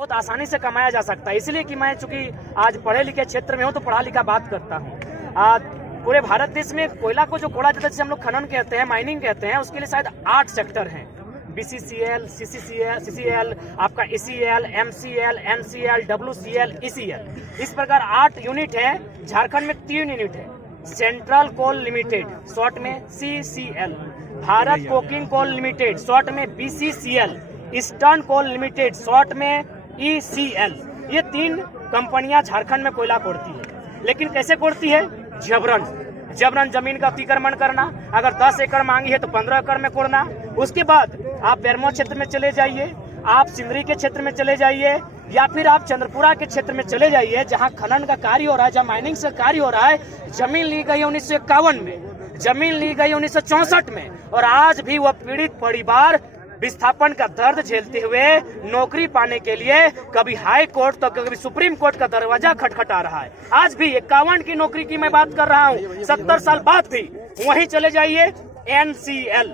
बहुत आसानी से कमाया जा सकता है। इसलिए कि मैं चूंकि आज पढ़े लिखे क्षेत्र में हूँ तो पढ़ा लिखा बात करता हूँ। आज पूरे भारत देश में कोयला को जो कोड़ा जाता है, जिसे हम लोग खनन कहते हैं, माइनिंग कहते हैं, उसके लिए शायद 8 सेक्टर हैं। BCCL, CCL, आपका ECL, MCL, NCL, WCL, ECL, इस प्रकार 8 यूनिट है। झारखंड में 3 यूनिट है। सेंट्रल कोल लिमिटेड, शॉर्ट में CCL, Bharat coking coal limited, short में BCCL, eastern coal limited, short में ECL। ये 3 कंपनियां झारखंड में कोयला कोड़ती है। लेकिन कैसे कोड़ती है? जबरन जमीन का अतिक्रमण करना। अगर 10 एकड़ मांगी है तो 15 एकड़ में कोड़ना। उसके बाद आप बेरमो क्षेत्र में चले जाइए, आप सिमरी के क्षेत्र में चले जाइए, या फिर आप चंद्रपुरा के क्षेत्र में चले जाइए, जहां खनन का कार्य हो रहा है, जहां माइनिंग का कार्य हो रहा है। जमीन ली गई 1951 में, जमीन ली गई 1964 में, और आज भी वह पीड़ित परिवार विस्थापन का दर्द झेलते हुए नौकरी पाने के लिए कभी हाई कोर्ट तो कभी सुप्रीम कोर्ट का दरवाजा खटखटा रहा है। आज भी 51 की नौकरी की मैं बात कर रहा हूँ, 70 साल बाद भी। वहीं चले जाइए NCL,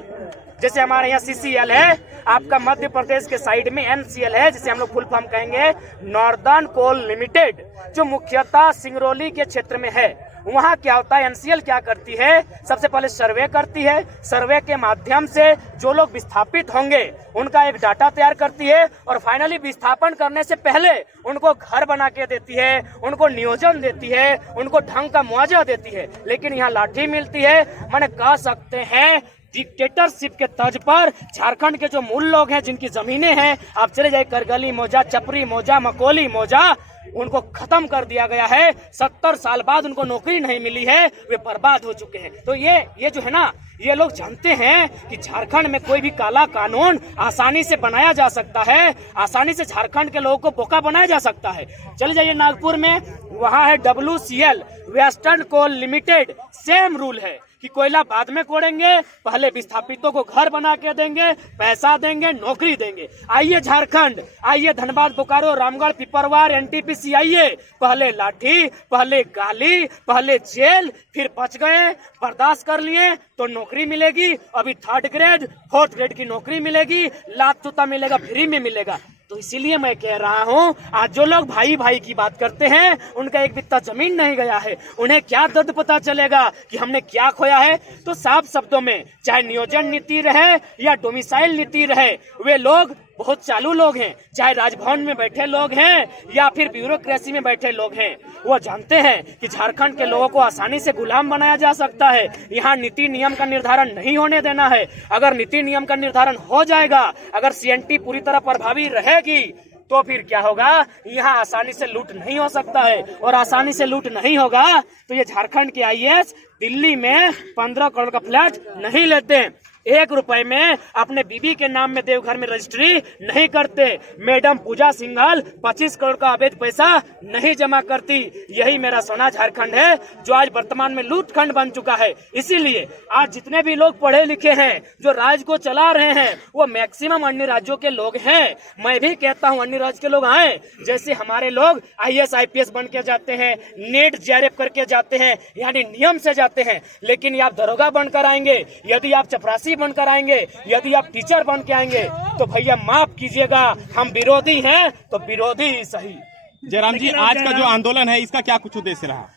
जैसे हमारे यहाँ CCL है, आपका मध्य प्रदेश के साइड में NCL है, जिसे हम लोग फुल फॉर्म कहेंगे नॉर्दर्न कोल लिमिटेड, जो मुख्यतः सिंगरौली के क्षेत्र में है। वहाँ क्या होता है? NCL क्या करती है? सबसे पहले सर्वे करती है। सर्वे के माध्यम से जो लोग विस्थापित होंगे उनका एक डाटा तैयार करती है, और फाइनली विस्थापन करने से पहले उनको घर बना के देती है, उनको नियोजन देती है, उनको ढंग का मुआवजा देती है। लेकिन यहाँ लाठी मिलती है। मैंने कह सकते हैं डिक्टेटरशिप के तर्ज पर झारखंड के जो मूल लोग हैं, जिनकी जमीनें हैं, आप चले जाए करगली मौजा, चपरी मौजा, मकोली मौजा, उनको खत्म कर दिया गया है। 70 साल बाद उनको नौकरी नहीं मिली है, वे बर्बाद हो चुके हैं। तो ये जो है ना, ये लोग जानते हैं कि झारखंड में कोई भी काला कानून आसानी से बनाया जा सकता है, आसानी से झारखंड के लोगों को बोका बनाया जा सकता है। चले जाइए नागपुर में, वहाँ है WCL, वेस्टर्न कोल लिमिटेड। सेम रूल है कि कोयला बाद में कोड़ेंगे, पहले विस्थापितों को घर बना के देंगे, पैसा देंगे, नौकरी देंगे। आइए झारखंड, आइए धनबाद, बोकारो, रामगढ़, पिपरवार, NTPC आइए। पहले लाठी, पहले गाली, पहले जेल, फिर बच गए, बर्दाश्त कर लिए तो नौकरी मिलेगी। अभी 3rd ग्रेड 4th ग्रेड की नौकरी मिलेगी, लात जूता मिलेगा, फ्री में मिलेगा। तो इसीलिए मैं कह रहा हूँ, आज जो लोग भाई भाई की बात करते हैं, उनका एक बित्ता जमीन नहीं गया है, उन्हें क्या दर्द पता चलेगा कि हमने क्या खोया है। तो साफ शब्दों में, चाहे नियोजन नीति रहे या डोमिसाइल नीति रहे, वे लोग बहुत चालू लोग हैं। चाहे राजभवन में बैठे लोग हैं या फिर ब्यूरोक्रेसी में बैठे लोग हैं, वो जानते हैं कि झारखंड के लोगों को आसानी से गुलाम बनाया जा सकता है। यहाँ नीति नियम का निर्धारण नहीं होने देना है। अगर नीति नियम का निर्धारण हो जाएगा, अगर CNT पूरी तरह प्रभावी रहेगी, तो फिर क्या होगा? यहाँ आसानी से लूट नहीं हो सकता है, और आसानी से लूट नहीं होगा तो ये झारखंड के IAS दिल्ली में 15 करोड़ का फ्लैट नहीं लेते, 1 रुपए में अपने बीबी के नाम में देवघर में रजिस्ट्री नहीं करते, मैडम पूजा सिंघल 25 करोड़ का अवैध पैसा नहीं जमा करती। यही मेरा सोना झारखंड है, जो आज वर्तमान में लूटखंड बन चुका है। इसीलिए आज जितने भी लोग पढ़े लिखे हैं, जो राज्य को चला रहे हैं, वो मैक्सिमम अन्य राज्यों के लोग हैं। मैं भी कहता हूँ अन्य राज्य के लोग आए, जैसे हमारे लोग IAS IPS बन के जाते हैं, नेट JRF करके जाते हैं, यानी नियम से जाते हैं। लेकिन आप दरोगा बनकर आएंगे, यदि आप चपरासी बनकर आएंगे, यदि आप टीचर बन के आएंगे, तो भैया माफ कीजिएगा, हम विरोधी हैं तो विरोधी ही सही। जयराम जी, आज का जो आंदोलन है, इसका क्या कुछ उद्देश्य रहा?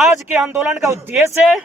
आज के आंदोलन का उद्देश्य है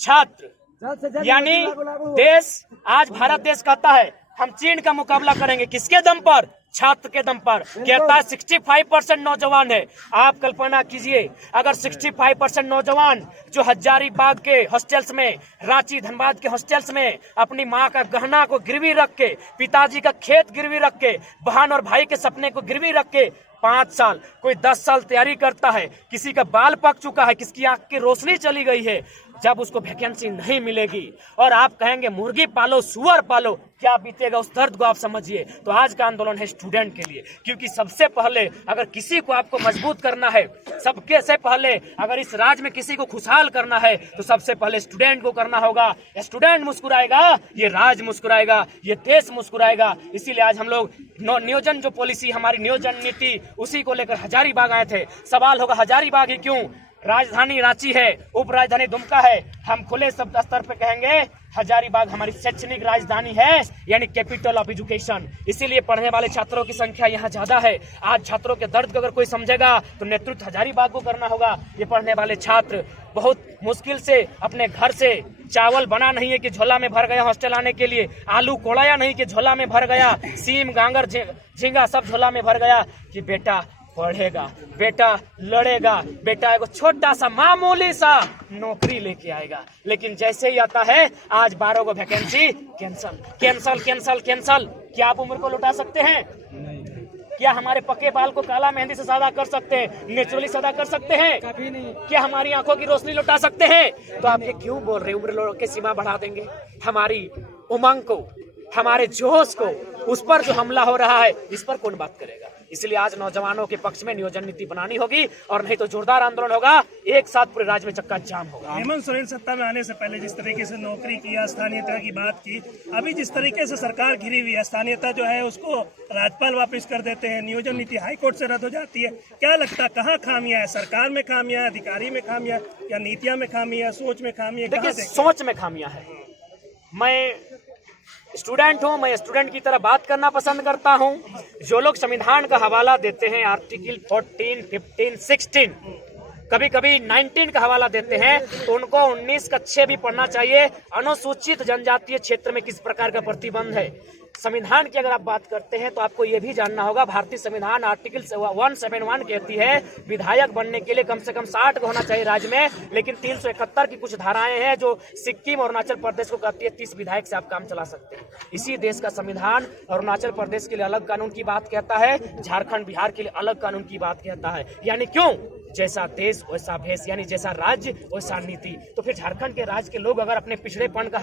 छात्र, यानी देश, आज भारत देश कहता है हम चीन का मुकाबला करेंगे, किसके दम पर? छात्र के दम पर। कहता है 65% नौजवान है। आप कल्पना कीजिए, अगर 65% नौजवान जो हजारीबाग के हॉस्टल्स में, रांची धनबाद के हॉस्टल्स में अपनी माँ का गहना को गिरवी रख के, पिताजी का खेत गिरवी रख के, बहन और भाई के सपने को गिरवी रख के 5 साल, कोई 10 साल तैयारी करता है, किसी का बाल पक चुका है, किसकी आंख की रोशनी चली गई है, जब उसको वैकेंसी नहीं मिलेगी और आप कहेंगे मुर्गी पालो, सुअर पालो, क्या बीतेगा उस दर्द को आप समझिए। तो आज का आंदोलन है स्टूडेंट के लिए, क्योंकि सबसे पहले अगर किसी को आपको मजबूत करना है, सबके से पहले अगर इस राज्य में किसी को खुशहाल करना है, तो सबसे पहले स्टूडेंट को करना होगा। स्टूडेंट मुस्कुराएगा, ये राज्य मुस्कुराएगा, ये देश मुस्कुराएगा। इसीलिए आज हम लोग नियोजन जो पॉलिसी, हमारी नियोजन नीति, उसी को लेकर हजारीबाग आए थे। सवाल होगा हजारीबाग ही क्यों? राजधानी रांची है, उप राजधानी दुमका है। हम खुले शब्द स्तर पे कहेंगे हजारीबाग हमारी शैक्षणिक राजधानी है, यानी कैपिटल ऑफ एजुकेशन। इसीलिए पढ़ने वाले छात्रों की संख्या यहाँ ज्यादा है। आज छात्रों के दर्द को अगर कोई समझेगा तो नेतृत्व हजारीबाग को करना होगा। ये पढ़ने वाले छात्र बहुत मुश्किल से अपने घर से चावल बना नहीं है कि झोला में भर गया हॉस्टल आने के लिए, आलू कोड़ाया नहीं कि झोला में भर गया, सीम गांगर झींगा सब झोला में भर गया कि बेटा पढ़ेगा, बेटा लड़ेगा, बेटा एक छोटा सा मामूली सा नौकरी लेके आएगा। लेकिन जैसे ही आता है आज 12 को vacancy cancel cancel cancel cancel. क्या आप उम्र को लौटा सकते हैं? क्या हमारे पक्के बाल को काला मेहंदी से सादा कर सकते हैं, नेचुरली सादा कर सकते हैं? कभी नहीं। क्या हमारी आंखों की रोशनी लौटा सकते हैं? तो आप ये क्यों बोल रहे हैं उम्र की सीमा बढ़ा देंगे? हमारी उमंग को, हमारे जोश को, उस पर जो हमला हो रहा है इस पर कौन बात करेगा? इसलिए आज नौजवानों के पक्ष में नियोजन नीति बनानी होगी और नहीं तो जोरदार आंदोलन होगा, एक साथ पूरे राज्य में चक्का जाम होगा। हेमंत सोरेन सत्ता में आने से पहले जिस तरीके से नौकरी किया, स्थानीयता की बात की, अभी जिस तरीके से सरकार घिरी हुई है, स्थानीयता जो है उसको राज्यपाल वापस कर देते हैं, नियोजन नीति हाईकोर्ट से रद्द हो जाती है। क्या लगता है कहाँ खामियां है? सरकार में खामियां है, अधिकारी में खामियां, या नीतियां में खामियां, सोच में खामियां? देखिए सोच में खामियां है। मैं स्टूडेंट हूं, मैं स्टूडेंट की तरह बात करना पसंद करता हूं। जो लोग संविधान का हवाला देते हैं आर्टिकल 14, 15, 16, कभी कभी 19 का हवाला देते हैं, तो उनको 19 कक्षा भी पढ़ना चाहिए। अनुसूचित जनजातीय क्षेत्र में किस प्रकार का प्रतिबंध है। संविधान की अगर आप बात करते हैं तो आपको यह भी जानना होगा, भारतीय संविधान आर्टिकल 171 कहती है विधायक बनने के लिए कम से कम 60 होना चाहिए राज्य में, लेकिन 371 की कुछ धाराएं हैं जो सिक्किम और अरुणाचल प्रदेश को कहती है 30 विधायक से आप काम चला सकते हैं। इसी देश का संविधान अरुणाचल प्रदेश के लिए अलग कानून की बात कहता है, झारखंड बिहार के लिए अलग कानून की बात कहता है। यानी क्यों? जैसा देश वैसा भेष, यानी जैसा राज्य वैसा नीति। तो फिर झारखंड के राज्य के लोग अगर अपने पिछड़ेपन का